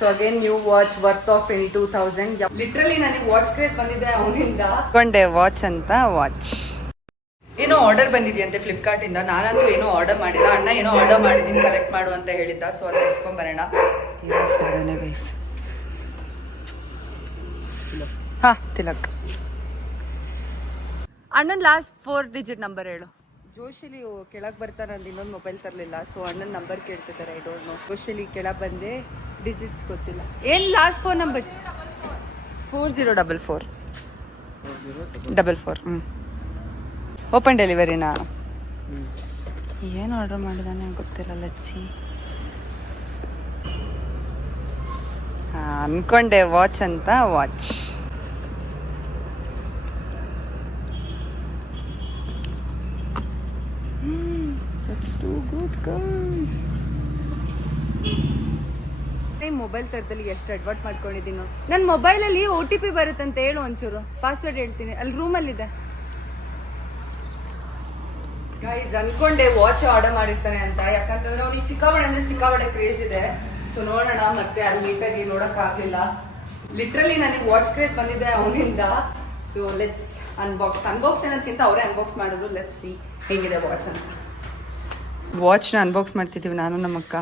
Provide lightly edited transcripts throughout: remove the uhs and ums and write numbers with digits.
So again new watch worth of 22,000. Literally ನನಗೆ watch craze ಬಂದಿದೆ ಅವನಿಂದ. ಕೊಂಡೆ ವಾಚ್ ಅಂತ ವಾಚ್ ಏನೋ ಆರ್ಡರ್ ಬಂದಿದೆಯಂತೆ ಫ್ಲಿಪ್ಕಾರ್ಟ್ ಇಂದ. ನಾನಂತೂ ಏನೋ ಆರ್ಡರ್ ಮಾಡಿಲ್ಲ, ಅಣ್ಣ ಏನೋ ಆರ್ಡರ್ ಮಾಡಿದ್ದೀನಿ ಕಲೆಕ್ಟ್ ಮಾಡು ಅಂತ ಹೇಳಿದ್ದ. ಸೊ ಅದನ್ನ ಇಸ್ಕೊಂಬರೋಣ. ಹಾ ತಿಲಕ್ ಅಣ್ಣನ್ ಲಾಸ್ಟ್ 4 ಡಿಜಿಟ್ ನಂಬರ್ ಹೇಳು. ಜೋಶಿಲಿ ಕೆಳಗೆ ಬರ್ತಾರೆ, ನಂದು ಇನ್ನೊಂದು ಮೊಬೈಲ್ ತರಲಿಲ್ಲ. ಸೊ ಅಣ್ಣನ ನಂಬರ್ ಕೇಳ್ತಿದ್ದಾರೆ. I don't know. ಜೋಶಿಲಿ ಕೆಳಗೆ ಬಂದೆ, ಡಿಜಿಟ್ಸ್ ಗೊತ್ತಿಲ್ಲ. ಏನು ಲಾಸ್ಟ್ 4 ನಂಬರ್ಸ್? 4044. ಓಪನ್ ಡೆಲಿವರಿನಾ? ಏನು ಆರ್ಡರ್ ಮಾಡಿದಾನೆ ಗೊತ್ತಿಲ್ಲ. ಲೆಟ್ಸಿ. ಹಾಂ ಅನ್ಕೊಂಡೆ ವಾಚ್ ಅಂತ ವಾಚ್. ಮೊಬೈಲ್ ತರದಲ್ಲಿ ಎಷ್ಟು ಅಡ್ವರ್ಟ್ ಮಾಡ್ಕೊಂಡಿದ್ದೀನಿ. ನನ್ನ ಮೊಬೈಲಲ್ಲಿ OTP ಬರುತ್ತಂತ ಹೇಳು ಒಂಚೂರು. ಪಾಸ್ವರ್ಡ್ ಹೇಳ್ತೀನಿ. ಅಲ್ಲಿ ರೂಮಲ್ಲಿದೆ. ಗೈಸ್ ಅನ್ಕೊಂಡೆ ವಾಚ್ ಆರ್ಡರ್ ಮಾಡಿರ್ತಾನೆ ಅಂತ, ಯಾಕಂತಂದ್ರೆ ಅವ್ನಿಗೆ ಸಿಕ್ಕಾಬಡೆ ಕ್ರೇಜ್ ಇದೆ. ಸೊ ನೋಡೋಣ. ಮತ್ತೆ ಅಲ್ಲಿ ನೀಟಾಗಿ ನೋಡಕ್ ಆಗ್ಲಿಲ್ಲ. ಲಿಟ್ರಲಿ ನನಗೆ ವಾಚ್ ಕ್ರೇಜ್ ಬಂದಿದೆ ಅವನಿಂದ. ಸೊ ಲೆಟ್ಸ್ ಅನ್ಬಾಕ್ಸ್ ಅನ್ನೋದಕ್ಕಿಂತ ಅವರೇ ಅನ್ಬಾಕ್ಸ್ ಮಾಡಿದ್ರು. ಲೆಟ್ಸ್ ಸಿ ಹೇಗಿದೆ ವಾಚ್ ಅಂತ. ವಾಚ್ನ ಅನ್ಬಾಕ್ಸ್ ಮಾಡ್ತಿದ್ದೀವಿ ನಾನು ನಮ್ಮಕ್ಕ.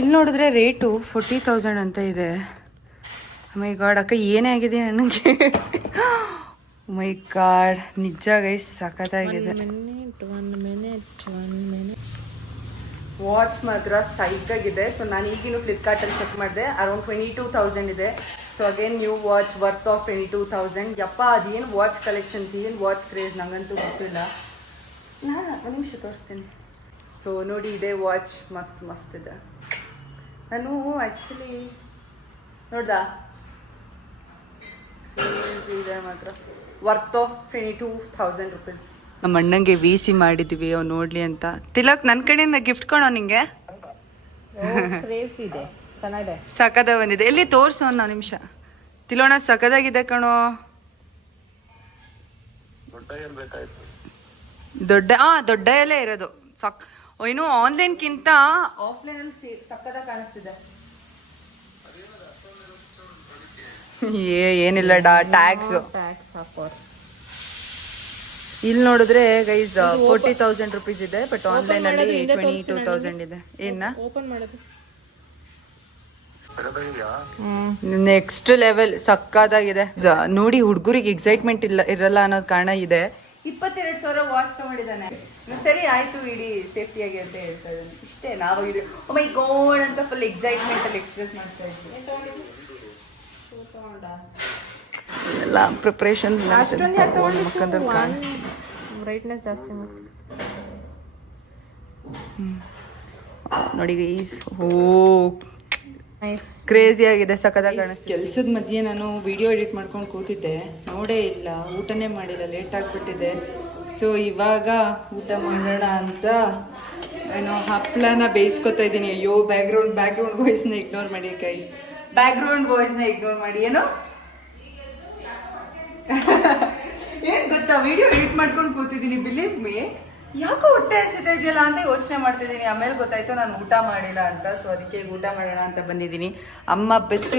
ಇಲ್ಲಿ ನೋಡಿದ್ರೆ ರೇಟು 40,000 ಅಂತ ಇದೆ. ಮೈ ಗಾಡ್ ಅಕ್ಕ ಏನೇ ಆಗಿದೆ ನನಗೆ. ಮೈ ಗಾಡ್ ನಿಜ ಗೈಸ್ ಸಖತ್ತಾಗಿದೆ. ವಾಚ್ ಮಾತ್ರ ಸೈಕಾಗಿದೆ. ಸೊ ನಾನು ಈಗಿನೂ ಫ್ಲಿಪ್ಕಾರ್ಟಲ್ಲಿ ಚೆಕ್ ಮಾಡಿದೆ, ಅರೌಂಡ್ 22,000 ಇದೆ. So again new watch worth of 22,000. ಯಪ್ಪ ಅದೇನು ವಾಚ್ ಕಲೆಕ್ಷನ್ಸ್, ಏನು ವಾಚ್ ಕ್ರೇಜ್ ನಂಗಂತೂ ಗೊತ್ತಿಲ್ಲ. ನಾನು ಒಂದು ನಿಮಿಷ ತೋರಿಸ್ತೀನಿ. ಸೊ ನೋಡಿ, ಇದೇ ವಾಚ್ ಮಸ್ತ್ ಇದೆ. ನಾನು ಆ್ಯಕ್ಚುಲಿ ನೋಡ್ದಾ ಇದೆ ಮಾತ್ರ ವರ್ತ್ ಆಫ್ 22,000 rupees. ನಮ್ಮ ಅಣ್ಣಂಗೆ VC ಮಾಡಿದ್ವಿ ಅವ್ನು ನೋಡ್ಲಿ ಅಂತ. ತಿಲಕ್ ನನ್ನ ಕಡೆಯಿಂದ ಗಿಫ್ಟ್ ಕೊಡೋ ನಿಂಗೆ. ಇದೆ ಚೆನ್ನಾಗಿದೆ, ಸಕದ ಬಂದಿದೆ. ಎಲ್ಲಿ ತೋರ್ಸು ಒಂದು ನಿಮಿಷ. ತಿಲೋಣ ಸಕದಾಗಿದೆ ಕಣೋ. ದೊಡ್ಡ ಎಲೆ ಇರೋದು ಏನು ಆನ್ಲೈನ್ಗಿಂತ ಆಫ್ಲೈನಲ್ಲಿ ಸಕ್ಕದ ಕಾಣಿಸ್ತಿದೆ. ಏನಿಲ್ಲ ಟ್ಯಾಕ್ಸ್ ಇಲ್ಲಿ ನೋಡಿದ್ರೆ ಗೈಸ್ 40,000 rupees ಇದೆ. ಬಟ್ ಆನ್ಲೈನ್ ಅಲ್ಲಿ 22,000 ಇದೆ. ಏನ ಓಪನ್ ಮಾಡೋದು ನೆಕ್ಸ್ಟ್ ಲೆವೆಲ್ ಸಕ್ಕದಾಗಿದೆ. ನೋಡಿ ಹುಡುಗರಿಗೆ ಎಕ್ಸೈಟ್ಮೆಂಟ್ ಇರಲ್ಲ ಅನ್ನೋದು ಕಾರಣ ಇದೆ. 22,000 ವಾಚ್ ತಗೊಂಡಿದ್ದಾನೆ. ಸರಿ ಆಯ್ತು ಇಡೀ ಸೇಫ್ಟಿಯಾಗಿ ಅಂತ ಹೇಳ್ತಾ ಇದ್ದಾನೆ. ಇಷ್ಟೇ ನಾವು ಇದು ಮೈ ಗಾಡ್ ಅಂತ ಫುಲ್ ಎಕ್ಸೈಟ್ಮೆಂಟ್ ಅಲ್ಲಿ ಎಕ್ಸ್ಪ್ರೆಸ್ ಮಾಡ್ತಾ ಇದ್ವಿ. ಎಲ್ಲ ಪ್ರಿಪರೇಷನ್ಸ್ ಬ್ರೈಟ್ನೆಸ್ ಜಾಸ್ತಿ ನೋಡಿ ಕ್ರೇಜಿ ಆಗಿದೆ, ಸಖತ್ತಾಗಿ ಕಾಣಿಸ್ತು. ಕೆಲ್ಸದ ಮಧ್ಯೆ ನಾನು ವಿಡಿಯೋ ಎಡಿಟ್ ಮಾಡ್ಕೊಂಡು ಕೂತಿದ್ದೆ, ನೋಡೇ ಇಲ್ಲ, ಊಟನೇ ಮಾಡಿಲ್ಲ, ಲೇಟ್ ಆಗಿಬಿಟ್ಟಿದೆ. ಸೊ ಇವಾಗ ಊಟ ಮಾಡೋಣ ಅಂತ ಏನೋ ಹಪ್ಳನ ಬೇಯಿಸ್ಕೊತಾ ಇದ್ದೀನಿ. ಅಯ್ಯೋ ಬ್ಯಾಕ್ಗ್ರೌಂಡ್ ವಾಯ್ಸ್ನ ಇಗ್ನೋರ್ ಮಾಡಿ ಗೈಸ್, ಬ್ಯಾಕ್ಗ್ರೌಂಡ್ ವಾಯ್ಸ್ನ ಇಗ್ನೋರ್ ಮಾಡಿ. ಏನೋ ಏನ್ ಗೊತ್ತಾ, ವಿಡಿಯೋ ಎಡಿಟ್ ಮಾಡ್ಕೊಂಡು ಕೂತಿದ್ದೀನಿ. ಬಿಲೀವ್ ಮೀ, ಯಾಕೋ ಹೊಟ್ಟೆ ಹಸಿತಾ ಇದೆಯಲ್ಲ ಅಂತ ಯೋಚನೆ ಮಾಡ್ತಿದ್ದೀನಿ. ಆಮೇಲೆ ಗೊತ್ತಾಯ್ತು ನಾನು ಊಟ ಮಾಡಿಲ್ಲ ಅಂತ. ಸೊ ಅದಕ್ಕೆ ಊಟ ಮಾಡೋಣ ಅಂತ ಬಂದಿದ್ದೀನಿ. ಅಮ್ಮ ಬಿಸಿ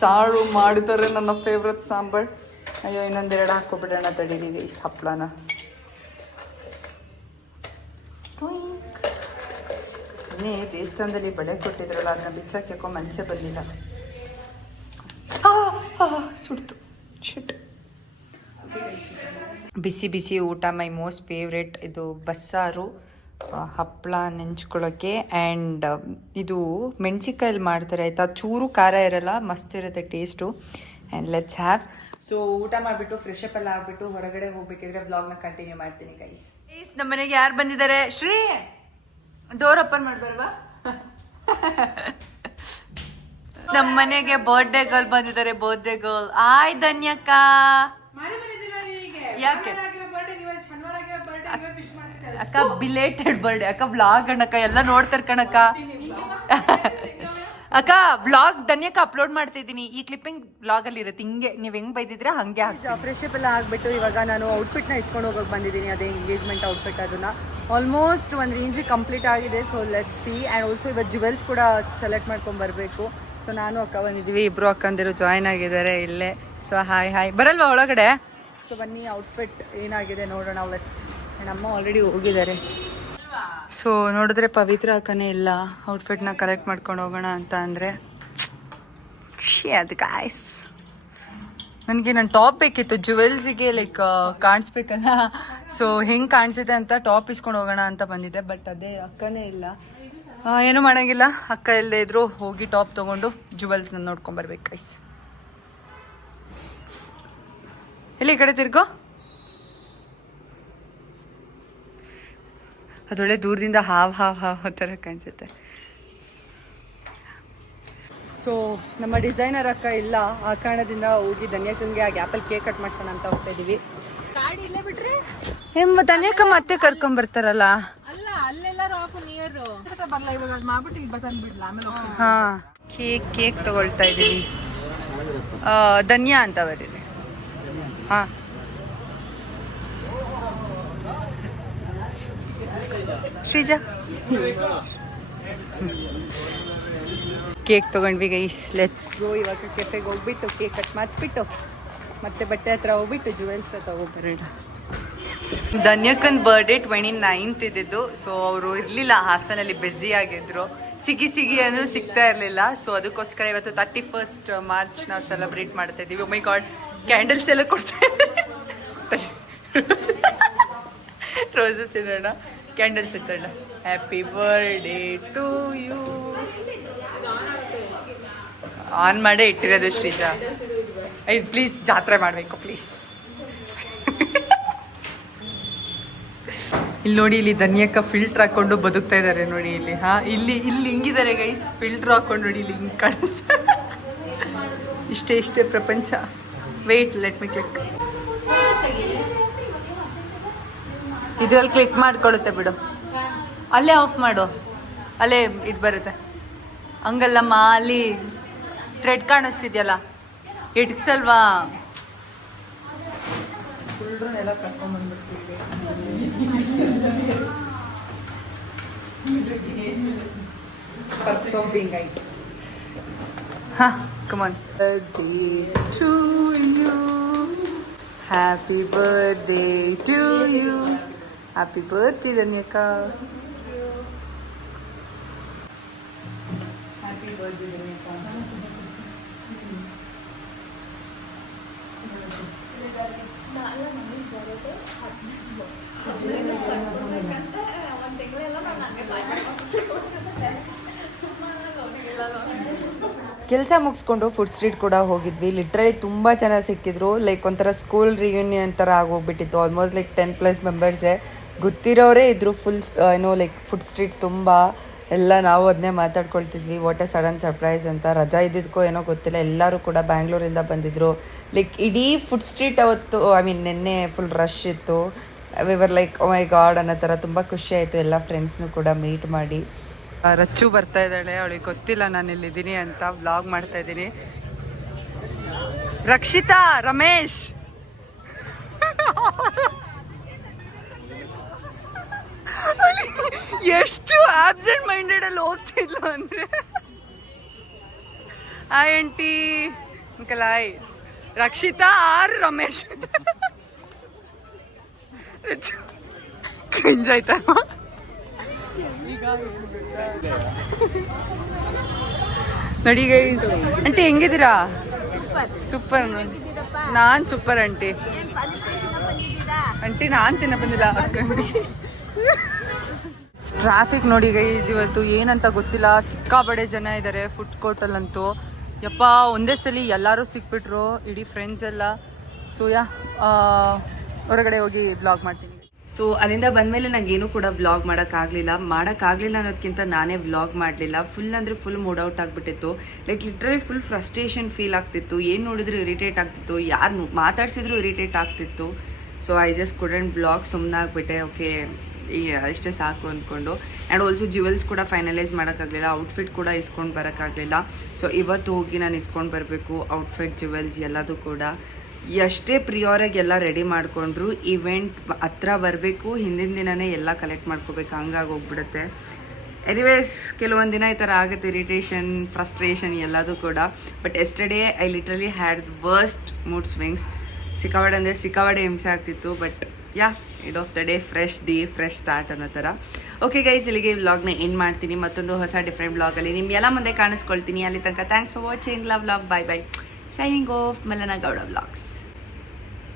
ಸಾರು ಮಾಡಿದ್ದಾರೆ, ನನ್ನ ಫೇವ್ರೆಟ್ ಸಾಂಬಾರ್. ಅಯ್ಯೋ ಇನ್ನೊಂದೆರಡು ಹಾಕೋಬಿಡೋಣ ತಡೀರಿ ಗೈಸ್ ಹಪ್ಳನ. ದೇವಸ್ಥಾನದಲ್ಲಿ ಬಳೆ ಕೊಟ್ಟಿದ್ರಲ್ಲ, ಅದನ್ನ ಬಿಚ್ಚಾಕಿ ಯಾಕೋ ಮನಸ್ಸೇ ಬರಲಿಲ್ಲ. ಸುಡ್ತು ಶಿಟ್. ಬಿಸಿ ಊಟ, ಮೈ ಮೋಸ್ಟ್ ಫೇವ್ರೆಟ್. ಇದು ಬಸ್ಸಾರು, ಹಪ್ಪಳ ನೆಂಚ್ಕೊಳ್ಳೋಕ್ಕೆ. ಆ್ಯಂಡ್ ಇದು ಮೆಣಸಿಕಾಯಲ್ಲಿ ಮಾಡ್ತಾರೆ ಆಯಿತಾ, ಚೂರು ಖಾರ ಇರಲ್ಲ, ಮಸ್ತ್ ಇರುತ್ತೆ taste. And let's have. So ಊಟ ಮಾಡಿಬಿಟ್ಟು ಫ್ರೆಶ್ ಅಪ್ ಎಲ್ಲ ಆಗಿಬಿಟ್ಟು ಹೊರಗಡೆ ಹೋಗ್ಬೇಕಿದ್ರೆ ಬ್ಲಾಗ್ನ ಕಂಟಿನ್ಯೂ ಮಾಡ್ತೀನಿ ಗೈಸ್. ನಮ್ಮ ಮನೆಗೆ ಯಾರು ಬಂದಿದ್ದಾರೆ? ಶ್ರೀ, ಡೋರ್ ಓಪನ್ ಮಾಡ್ಬಾರ್ವಾ? ನಮ್ಮ ಮನೆಗೆ ಬರ್ಡೇ ಗರ್ಲ್ ಬಂದಿದ್ದಾರೆ. ಬರ್ಡೇ ಗರ್ಲ್ ಆಯ್ ಧನ್ಯಕ್ಕ. ಯಾಕೆ ಅಕ್ಕ ಬಿಲೇಟೆಡ್ ಬರ್ಡೇ ಅಕ್ಕ. ವ್ಲಾಗ್ ಅಣ್ಣಕ್ಕ ಎಲ್ಲ ನೋಡ್ತಾರೆ ಕಣಕ್ಕ. ಅಕ್ಕ ವ್ಲಾಗ್ ಧನ್ಯಕ್ಕ ಅಪ್ಲೋಡ್ ಮಾಡ್ತಿದ್ದೀನಿ. ಈ ಕ್ಲಿಪ್ಪಿಂಗ್ ವ್ಲಾಗ್ ಅಲ್ಲಿ ಇರುತ್ತೆ. ಹಿಂಗೆ ನೀವು ಹೆಂಗ್ ಬೈದಿದ್ರೆ ಹಂಗೆ ಫ್ರೆಶ್ ಅಪ್ ಎಲ್ಲ ಆಗ್ಬಿಟ್ಟು ಇವಾಗ ನಾನು ಔಟ್ಫಿಟ್ನ ಇಸ್ಕೊಂಡು ಹೋಗೋಕೆ ಬಂದಿದ್ದೀನಿ. ಅದೇ ಎಂಗೇಜ್ಮೆಂಟ್ ಔಟ್ಫಿಟ್. ಅದನ್ನ ಆಲ್ಮೋಸ್ಟ್ ಒಂದು ರೇಂಜಿಗೆ ಕಂಪ್ಲೀಟ್ ಆಗಿದೆ. So let's see. And also ಇವತ್ತು ಜುವೆಲ್ಸ್ ಕೂಡ ಸೆಲೆಕ್ಟ್ ಮಾಡ್ಕೊಂಡು ಬರಬೇಕು. ಸೊ ನಾನು ಅಕ್ಕ ಬಂದಿದ್ದೀವಿ, ಇಬ್ಬರು ಅಕ್ಕಂದಿರು ಜಾಯ್ನ್ ಆಗಿದ್ದಾರೆ ಇಲ್ಲೇ. ಸೊ ಹಾಯ್ ಬರಲ್ವಾ ಒಳಗಡೆ? ಸೊ ಬನ್ನಿ ಔಟ್ಫಿಟ್ ಏನಾಗಿದೆ ನೋಡೋಣ. ನಮ್ಮ ಆಲ್ರೆಡಿ ಹೋಗಿದ್ದಾರೆ. ಸೊ ನೋಡಿದ್ರೆ ಪವಿತ್ರ ಅಕ್ಕನೇ ಇಲ್ಲ. ಔಟ್ಫಿಟ್ನ ಕಲೆಕ್ಟ್ ಮಾಡ್ಕೊಂಡು ಹೋಗೋಣ ಅಂತ ಅಂದರೆ ಅದು ಗಾಯ್ಸ್ ನನಗೆ ನನ್ನ ಟಾಪ್ ಬೇಕಿತ್ತು ಜುವೆಲ್ಸಿಗೆ, ಲೈಕ್ ಕಾಣಿಸ್ಬೇಕಲ್ಲ. ಸೊ ಹೆಂಗೆ ಕಾಣಿಸುತ್ತೆ ಅಂತ ಟಾಪ್ ಇಸ್ಕೊಂಡು ಹೋಗೋಣ ಅಂತ ಬಂದಿದ್ದೆ. ಬಟ್ ಅದೇ ಅಕ್ಕನೇ ಇಲ್ಲ. ಏನೂ ಮಾಡೋಂಗಿಲ್ಲ, ಅಕ್ಕ ಎಲ್ಲೇ ಇದ್ರು ಹೋಗಿ ಟಾಪ್ ತೊಗೊಂಡು ಜುವೆಲ್ಸ್ನ ನೋಡ್ಕೊಂಬರ್ಬೇಕು ಗೈಸ್. ಎಲ್ಲಿ ಈ ಕಡೆ ತಿರ್ಗೋ. ಅದೊಳ್ಳೆ ದೂರದಿಂದ ಹಾವ್ ಥರ ಕಾಣಿಸುತ್ತೆ. ಸೊ ನಮ್ಮ ಡಿಸೈನರ್ ಅಕ್ಕ ಇಲ್ಲ, ಆ ಕಾರಣದಿಂದ ಹೋಗಿ ಧನ್ಯಕ್ಕಂಗೆ ಆ ಗ್ಯಾಪಲ್ಲಿ ಕೇಕ್ ಕಟ್ ಮಾಡ್ಸೋಣ ಅಂತ ಹೋಗ್ತಾ ಇದೀವಿ. ಧನ್ಯಕ್ಕ ಮತ್ತೆ ಕರ್ಕೊಂಡ್ಬರ್ತಾರಲ್ಲ. ಹಾ ಕೇಕ್ ತಗೊಳ್ತಾ ಇದೀವಿ. ಧನ್ಯ ಅಂತ ಬರೀರಿ. ಹಾ ಶ್ರೀಜಾ ಕೇಕ್ ತೊಗೊಂಡ್ವಿ ಗೈಸ್. Let's go. ಇವಾಗ ಕೆಫೆಗೆ ಹೋಗ್ಬಿಟ್ಟು ಕೇಕ್ ಕಟ್ ಮಾಡಿಸ್ಬಿಟ್ಟು ಮತ್ತೆ ಬಟ್ಟೆ ಹತ್ರ ಹೋಗ್ಬಿಟ್ಟು ಜುವೆಲ್ಸ್ ತಗೋಬರೋಣ. ಧನ್ಯಕ್ಕನ್ ಬರ್ಡೇ 29th ಇದ್ದಿದ್ದು. ಸೊ ಅವರು ಇರಲಿಲ್ಲ, ಹಾಸನಲ್ಲಿ ಬ್ಯುಸಿ ಆಗಿದ್ರು. ಸಿಗಿ ಅಂದ್ರೂ ಸಿಗ್ತಾ ಇರಲಿಲ್ಲ. ಸೊ ಅದಕ್ಕೋಸ್ಕರ ಇವತ್ತು 31st ಮಾರ್ಚ್ ನಾವು ಸೆಲೆಬ್ರೇಟ್ ಮಾಡ್ತಾ ಇದ್ದೀವಿ. ಮೈ ಗಾಡ್, ಕ್ಯಾಂಡಲ್ಸ್ ಎಲ್ಲ ಕೊಡ್ತಾ ಇದ್ದೀವಿ. ರೋಸಸ್ ಇಡೋಣ, ಕ್ಯಾಂಡಲ್ಸ್ ಇಟ್ಟೋಣ. Happy birthday to you on ಮಾಡೇ ಇಟ್ಟಿರೋದು ಶ್ರೀಜಾ. ಪ್ಲೀಸ್ ಜಾತ್ರೆ ಮಾಡಬೇಕು ಪ್ಲೀಸ್. ಇಲ್ಲಿ ನೋಡಿ, ಇಲ್ಲಿ ಧನ್ಯಕ್ಕ ಫಿಲ್ಟರ್ ಹಾಕೊಂಡು ಬದುಕ್ತಾ ಇದ್ದಾರೆ ನೋಡಿ. ಇಲ್ಲಿ ಇಲ್ಲಿ ಹಿಂಗಿದ್ದಾರೆ ಗೈಸ್, ಫಿಲ್ಟರ್ ಹಾಕೊಂಡು ನೋಡಿ, ಇಲ್ಲಿ ಹಿಂಗೆ ಕಾಣಿಸ್ತಾರೆ. ಇಷ್ಟೇ ಪ್ರಪಂಚ. Wait, let me click. ಇದ್ರಲ್ಲಿ ಕ್ಲಿಕ್ ಮಾಡ್ಕೊಳ್ಳುತ್ತೆ ಬಿಡು. ಅಲ್ಲೇ ಆಫ್ ಮಾಡು, ಅಲ್ಲೇ ಇದು ಬರುತ್ತೆ. ಹಂಗಲ್ಲಮ್ಮ, ಅಲ್ಲಿ ಥ್ರೆಡ್ ಕಾಣಿಸ್ತಿದ್ಯಲ್ಲ, ಇಟ್ಸಲ್ವಾ? ಎಲ್ಲ ಕರ್ಕೊಂಡ್ಬಂದ್ಬಿಡ್ತೀವಿ. ಹಾ, come on. Happy birthday to you. Happy birthday ಧನ್ಯಕ್ಕ. ಹ್ಯಾಪಿ ಬರ್ಡೇ ಧನ್ಯಕ್ಕ. ಕೆಲಸ ಮುಗಿಸ್ಕೊಂಡು ಫುಡ್ ಸ್ಟ್ರೀಟ್ ಕೂಡ ಹೋಗಿದ್ವಿ. ಲಿಟ್ರಲಿ ತುಂಬ ಜನ ಸಿಕ್ಕಿದ್ರು. ಲೈಕ್ ಒಂಥರ ಸ್ಕೂಲ್ ರಿಯೂನಿಯನ್ ಥರ ಆಗೋಗ್ಬಿಟ್ಟಿತ್ತು. ಆಲ್ಮೋಸ್ಟ್ ಲೈಕ್ 10+ ಮೆಂಬರ್ಸೇ ಗೊತ್ತಿರೋರೇ ಇದ್ದರು. ಲೈಕ್ ಫುಡ್ ಸ್ಟ್ರೀಟ್ ತುಂಬ ಎಲ್ಲ ನಾವು ಅದನ್ನೇ ಮಾತಾಡ್ಕೊಳ್ತಿದ್ವಿ. ವಾಟ್ ಎ ಸಡನ್ ಸರ್ಪ್ರೈಸ್ ಅಂತ. ರಜಾ ಇದ್ದಿದ್ದಕ್ಕೋ ಏನೋ ಗೊತ್ತಿಲ್ಲ, ಎಲ್ಲರೂ ಕೂಡ ಬ್ಯಾಂಗ್ಳೂರಿಂದ ಬಂದಿದ್ದರು. ಲೈಕ್ ಇಡೀ ಫುಡ್ ಸ್ಟ್ರೀಟ್ ಅವತ್ತು, ನಿನ್ನೆ ಫುಲ್ ರಶ್ ಇತ್ತು. ವಿವರ್ ಲೈಕ್ ಓ ಮೈ ಗಾಡ್ ಅನ್ನೋ ಥರ. ತುಂಬ ಖುಷಿ ಆಯಿತು ಎಲ್ಲ ಫ್ರೆಂಡ್ಸ್ನು ಕೂಡ ಮೀಟ್ ಮಾಡಿ. ರಚ್ಚು ಬರ್ತಾ ಇದ್ದಾಳೆ, ಅವಳಿಗೆ ಗೊತ್ತಿಲ್ಲ ನಾನು ಇಲ್ಲಿದ್ದೀನಿ ಅಂತ. ವ್ಲಾಗ್ ಮಾಡ್ತಾ ಇದ್ದೀನಿ. ರಕ್ಷಿತಾ, ರಮೇಶ್ ಎಷ್ಟು ಆಬ್ಸೆಂಟ್ ಮೈಂಡೆಡ್ ಅಲ್ಲಿ ಹೋಗ್ತಿದ್ಲು ಅಂದ್ರೆ. Hi aunty, uncle hi. Rakshita R Ramesh. Cringe ಆಯ್ತಾ? ನಡಿ ಗೈಸ್. ಆಂಟಿ ಹೆಂಗಿದ್ದೀರಾ? ಸೂಪರ್. ನಾನ್ ಸೂಪರ್ ಆಂಟಿ. ಆಂಟಿ ನಾನ್ ತಿನ್ನ ಬಂದಿಲ್ಲ. ಟ್ರಾಫಿಕ್ ನೋಡಿ ಗೈಸ್, ಇವತ್ತು ಏನಂತ ಗೊತ್ತಿಲ್ಲ. ಸಿಕ್ಕಾಬಡೆ ಜನ ಇದ್ದಾರೆ ಫುಡ್ ಕೋರ್ಟಲ್ಲಂತೂ. ಯಪ್ಪ, ಒಂದೇ ಸಲ ಎಲ್ಲರೂ ಸಿಕ್ಬಿಟ್ರು, ಇಡೀ ಫ್ರೆಂಡ್ಸ್ ಎಲ್ಲ. ಸೊ ಹೊರಗಡೆ ಹೋಗಿ ವ್ಲಾಗ್ ಮಾಡ್ತೀನಿ. ಸೊ ಅಲ್ಲಿಂದ ಬಂದಮೇಲೆ ನನಗೇನು ಕೂಡ ವ್ಲಾಗ್ ಮಾಡೋಕ್ಕಾಗಲಿಲ್ಲ ಅನ್ನೋದಕ್ಕಿಂತ ನಾನೇ ವ್ಲಾಗ್ ಮಾಡಲಿಲ್ಲ. ಫುಲ್ ಅಂದರೆ ಫುಲ್ ಮೂಡ್ ಔಟ್ ಆಗಿಬಿಟ್ಟಿತ್ತು. Like literally full frustration feel ಆಗ್ತಿತ್ತು. ಏನು ನೋಡಿದ್ರು ಇರಿಟೇಟ್ ಆಗ್ತಿತ್ತು, ಯಾರು ಮಾತಾಡ್ಸಿದ್ರು ಇರಿಟೇಟ್ ಆಗ್ತಿತ್ತು. So I just couldn't vlog, ಸುಮ್ಮನೆ ಆಗಿಬಿಟ್ಟೆ. ಓಕೆ, ಇಷ್ಟೇ ಸಾಕು ಅಂದ್ಕೊಂಡು. ಆ್ಯಂಡ್ ಆಲ್ಸೋ ಜ್ಯುವೆಲ್ಸ್ ಕೂಡ ಫೈನಲೈಸ್ ಮಾಡೋಕ್ಕಾಗಲಿಲ್ಲ, ಔಟ್ಫಿಟ್ ಕೂಡ ಇಸ್ಕೊಂಡು ಬರೋಕ್ಕಾಗಲಿಲ್ಲ. ಸೊ ಇವತ್ತು ಹೋಗಿ ನಾನು ಇಸ್ಕೊಂಡು ಬರಬೇಕು ಔಟ್ಫಿಟ್, ಜ್ಯುವೆಲ್ಸ್ ಎಲ್ಲದೂ ಕೂಡ. ಎಷ್ಟೇ ಪ್ರಿಯೋರಾಗಿ ಎಲ್ಲ ರೆಡಿ ಮಾಡಿಕೊಂಡ್ರು ಇವೆಂಟ್ ಹತ್ರ ಬರಬೇಕು, ಹಿಂದಿನ ದಿನವೇ ಎಲ್ಲ ಕಲೆಕ್ಟ್ ಮಾಡ್ಕೋಬೇಕು, ಹಂಗಾಗಿ ಹೋಗ್ಬಿಡುತ್ತೆ. ಎನಿವೇಸ್ ಕೆಲವೊಂದು ದಿನ ಈ ಥರ ಆಗುತ್ತೆ, ಇರಿಟೇಷನ್, ಫ್ರಸ್ಟ್ರೇಷನ್ ಎಲ್ಲದೂ ಕೂಡ. But yesterday I literally had the worst mood swings. ಸಿಕ್ಕಾಪಟ್ಟೆ ಅಂದರೆ ಸಿಕ್ಕಾಪಟ್ಟೆ ಹಿಂಸೆ ಆಗ್ತಿತ್ತು. But yeah, end of the day fresh start ಅನ್ನೋ ಥರ. ಓಕೆ ಗೈಸ್, ಇಲ್ಲಿಗೆ ವ್ಲಾಗ್ನ ಎಂಡ್ ಮಾಡ್ತೀನಿ. ಮತ್ತೊಂದು ಹೊಸ ಡಿಫ್ರೆಂಟ್ ವ್ಲಾಗಲ್ಲಿ ನಿಮ್ಗೆಲ್ಲ ಮುಂದೆ ಕಾಣಿಸ್ಕೊಳ್ತೀನಿ. ಅಲ್ಲಿ ತನಕ thanks for watching. Love bye signing off. Mallana Gowda vlogs.